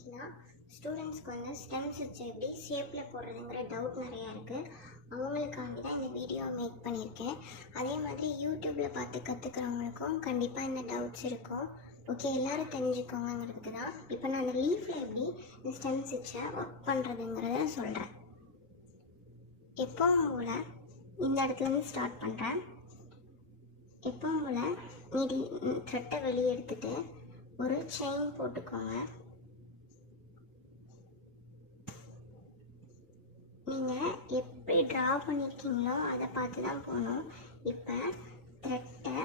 இன்னைக்கு ஸ்டூடெண்ட்ஸ்க்கு வந்து ஸ்டெம்ஸ் வச்சு எப்படி ஷேப்பில் போடுறதுங்கிற டவுட் நிறையா இருக்குது அவங்களுக்காண்டி தான் இந்த வீடியோ மேக் பண்ணியிருக்கேன். அதே மாதிரி யூடியூப்பில் பார்த்து கற்றுக்கிறவங்களுக்கும் கண்டிப்பாக இந்த டவுட்ஸ் இருக்கும். ஓகே எல்லோரும் தெரிஞ்சுக்கோங்கிறதுக்கு தான். இப்போ நான் அந்த லீஃபில் எப்படி இந்த ஸ்டெம்ஸ் ஸ்டிச்சை ஒர்க் பண்ணுறதுங்கிறத சொல்கிறேன் எப்போவும் போல் இந்த இடத்துலேருந்து ஸ்டார்ட் பண்ணுறேன் எப்போவும் போல் நீடி த்ரெட்டை வெளியே எடுத்துகிட்டு ஒரு செயின் போட்டுக்கோங்க. நீங்கள் எப்படி ட்ரா பண்ணியிருக்கீங்களோ அதை பார்த்து தான் போகணும். இப்போ த்ரெட்டை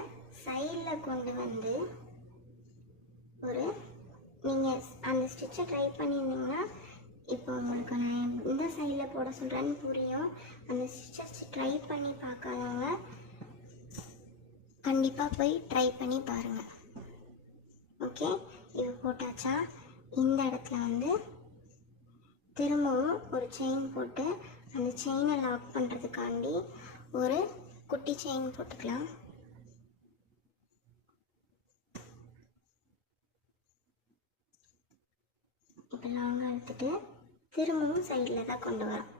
சைடில் கொண்டு வந்து ஒரு நீங்கள் அந்த ஸ்டிச்சை ட்ரை பண்ணியிருந்தீங்கன்னா இப்போ உங்களுக்கு நான் எந்த சைடில் போட சொல்கிறேன்னு புரியும். அந்த ஸ்டிச்சை ட்ரை பண்ணி பார்க்காதவங்க கண்டிப்பாக போய் ட்ரை பண்ணி பாருங்கள் ஓகே இது போட்டாச்சா? இந்த இடத்துல வந்து திரும்பவும் ஒரு செயின் போட்டு அந்த செயினை லாக் பண்ணுறதுக்காண்டி ஒரு குட்டி செயின் போட்டுக்கலாம். இப்போ லாங்காக எடுத்துட்டு திரும்பவும் சைடில் தான் கொண்டு வரோம்.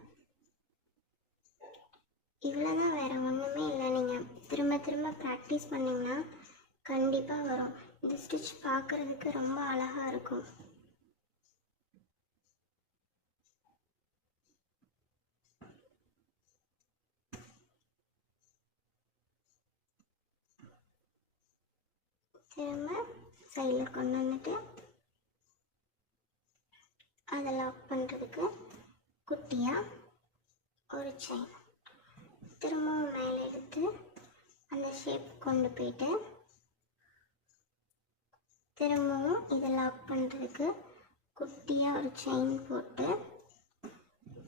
இவ்வளோதான் வேறு ஒன்றுமே இல்லை. நீங்கள் திரும்ப திரும்ப ப்ராக்டிஸ் பண்ணிங்கன்னா கண்டிப்பாக வரும். இந்த ஸ்டிச் பார்க்குறதுக்கு ரொம்ப அழகாக இருக்கும். திரும்ப சைடில் கொண்டு வந்துட்டு அதை லாக் பண்ணுறதுக்கு குட்டியாக ஒரு செயின் திரும்பவும் மேலே எடுத்து அந்த ஷேப் கொண்டு போயிட்டு திரும்பவும் இதை லாக் பண்ணுறதுக்கு குட்டியாக ஒரு செயின் போட்டு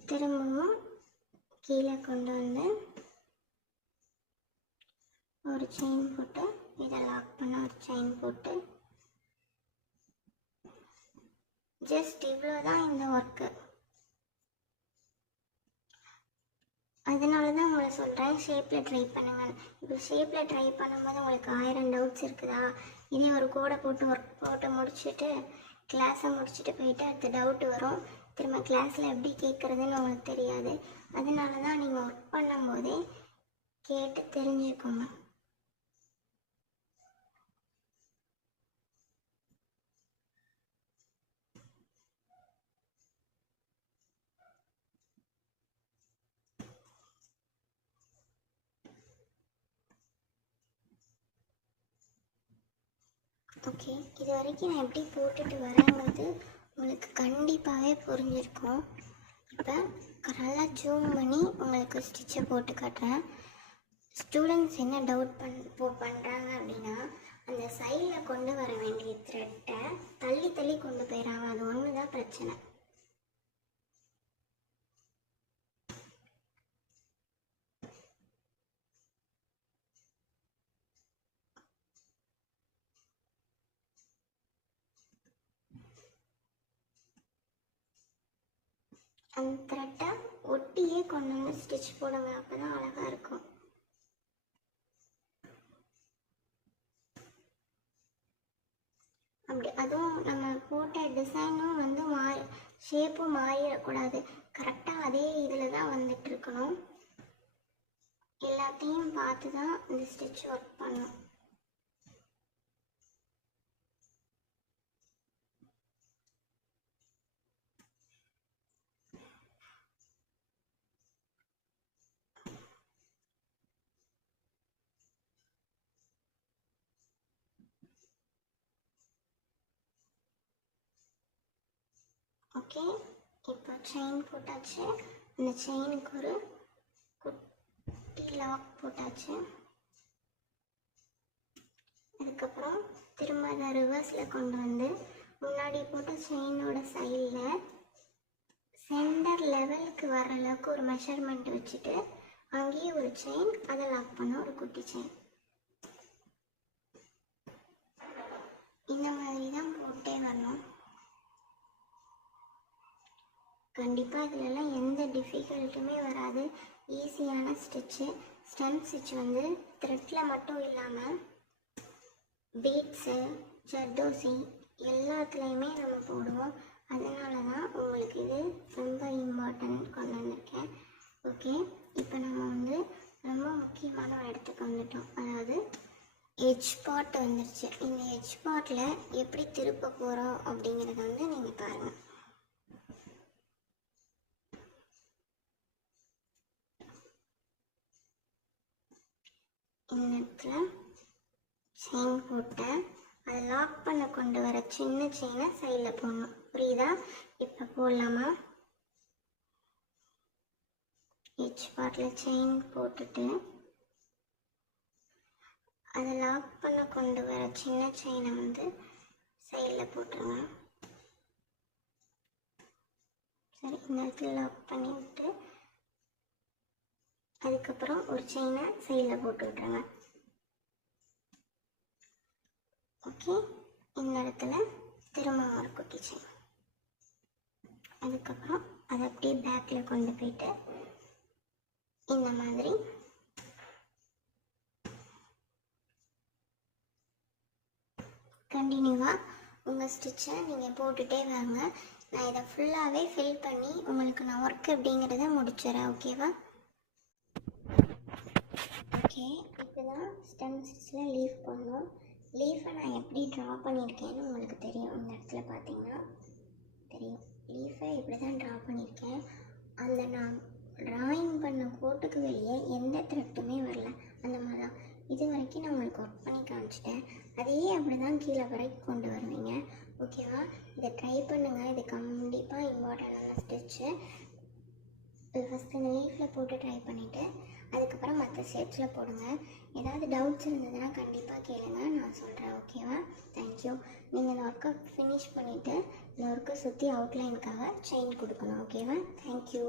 திரும்பவும் கீழே கொண்டு வந்து ஒரு செயின் போட்டு இதை லாக் பண்ண ஒரு செயின் போட்டு. ஜஸ்ட் இவ்வளோ தான் இந்த ஒர்க்கு அதனால தான் உங்களை சொல்கிறேன் ஷேப்பில் ட்ரை பண்ணுங்கள். இப்போ ஷேப்பில் ட்ரை பண்ணும்போது உங்களுக்கு ஆயிரம் டவுட்ஸ் இருக்குதா? இதே ஒரு கோடை போட்டு ஒர்க் போட்டு முடிச்சுட்டு கிளாஸை முடிச்சுட்டு போயிட்டு அடுத்த டவுட் வரும். திரும்ப கிளாஸில் எப்படி கேட்குறதுன்னு உங்களுக்கு தெரியாது. அதனால தான் நீங்கள் ஒர்க் பண்ணும்போதே கேட்டு தெரிஞ்சுக்கோங்க. ஓகே இது வரைக்கும் நான் எப்படி போட்டுட்டு வரேங்கிறது உங்களுக்கு கண்டிப்பாகவே புரிஞ்சிருக்கும். இப்போ நல்லா ஜூம் பண்ணி உங்களுக்கு ஸ்டிச்சை போட்டு காட்டுறேன். ஸ்டூடெண்ட்ஸ் என்ன டவுட் பண் போ பண்ணுறாங்க அப்படின்னா அந்த சைடில் கொண்டு வர வேண்டிய த்ரெட்டை தள்ளி தள்ளி கொண்டு போயிடறாங்க. அது ஒன்று தான் பிரச்சனை. அந்த த்ரெட்டை ஒட்டியே கொண்டு வந்து ஸ்டிச் போடுங்க. அப்போ தான் அழகாக இருக்கும். அப்படி அதுவும் நம்ம போட்ட டிசைனும் வந்து மாறி ஷேப்பும் மாறிடக்கூடாது. கரெக்டாக அதே இதில் தான் வந்துட்டு இருக்கணும். எல்லாத்தையும் பார்த்து தான் இந்த ஸ்டிச் ஒர்க் பண்ணணும் ஓகே. இப்போ செயின் போட்டாச்சு. அந்த செயினுக்கு ஒரு குட்டி லாக் போட்டாச்சு. அதுக்கப்புறம் திரும்ப அதை ரிவர்ஸில் கொண்டு வந்து முன்னாடி போட்ட செயினோட சைடில் சென்டர் லெவலுக்கு வர அளவுக்கு ஒரு மெஷர்மெண்ட் வச்சுட்டு அங்கேயே ஒரு செயின் அதை லாக் பண்ண ஒரு குட்டி செயின் இந்த மாதிரி தான் போட்டே வரணும். கண்டிப்பாக இதுலலாம் எந்த டிஃபிகல்ட்டுமே வராது. ஈஸியான ஸ்டிச்சு ஸ்டெம் ஸ்டிச் வந்து த்ரெட்டில் மட்டும் இல்லாமல் பீட்ஸு ஜர்தோசி எல்லாத்துலேயுமே நம்ம போடுவோம். அதனால தான் உங்களுக்கு இது ரொம்ப இம்பார்ட்டன்ட் கொண்டு வந்திருக்கேன் ஓகே இப்போ நம்ம வந்து ரொம்ப முக்கியமான இடத்துக்கு வந்துட்டோம். அதாவது எஜ் பாட் வந்துருச்சு. இந்த எஜ் பாட்டில் எப்படி திருப்ப போகிறோம் அப்படிங்கிறத வந்து நீங்கள் பாருங்கள் இந்த இடத்துல செயின் போட்டேன் அதை லாக் பண்ண கொண்டு வர சின்ன செயினை சைடில் போடணும். புரியுதா? இப்போ போடலாமா? ஈச் பாட்டில் செயின் போட்டுட்டு அதை லாக் பண்ண கொண்டு வர சின்ன செயினை வந்து சைடில் போட்டுருங்க. சரி இந்த இடத்துல லாக் பண்ணி விட்டு அதுக்கப்புறம் ஒரு செயினை சைடில் போட்டு விட்ருங்க ஓகே இந்த இடத்துல திரும்ப ஒரு குட்டி செயின் அதுக்கப்புறம் அதை அப்படியே பேக்கில் கொண்டு போயிட்டு இந்த மாதிரி கண்டினியூவாக உங்கள் ஸ்டிச்சை நீங்கள் போட்டுகிட்டே வாங்க. நான் இதை ஃபுல்லாகவே ஃபில் பண்ணி உங்களுக்கு நான் ஒர்க் அப்படிங்கிறத முடிச்சிடறேன். ஓகேவா ஓகே இப்போ தான் ஸ்டெம் ஸ்டிச்சில் லீஃப் பண்ணோம். லீஃபை நான் எப்படி ட்ரா பண்ணியிருக்கேன்னு உங்களுக்கு தெரியும். இந்த இடத்துல பார்த்தீங்கன்னா தெரியும். லீஃபை இப்படி தான் ட்ரா பண்ணியிருக்கேன். அந்த நான் ட்ராயிங் பண்ண கோட்டுக்கு வெளியே எந்த த்ரெட்டுமே வரல. அந்த மாதிரி தான். இது வரைக்கும் நான் உங்களுக்கு ஒர்க் பண்ணி காமிச்சிட்டேன். அதையே அப்படி தான் கீழே வரைக்கும் கொண்டு வருவீங்க. ஓகேவா இதை ட்ரை பண்ணுங்கள் இது கண்டிப்பாக இம்பார்ட்டண்டான ஸ்டிச்சு இது ஃபஸ்ட்டு இந்த லீஃபில் போட்டு ட்ரை பண்ணிவிட்டு அதுக்கப்புறம் ஷேப்ஸில் போடுங்க. ஏதாவது டவுட்ஸ் இருந்ததுன்னா கண்டிப்பாக கேளுங்க. நான் சொல்கிறேன் ஓகேவா தேங்க்யூ நீங்கள் இந்த ஒர்க்கை ஃபினிஷ் பண்ணிவிட்டு இந்த ஒர்க்கை சுற்றி அவுட்லைனுக்காக செயின் கொடுக்கணும் ஓகேவா தேங்க்யூ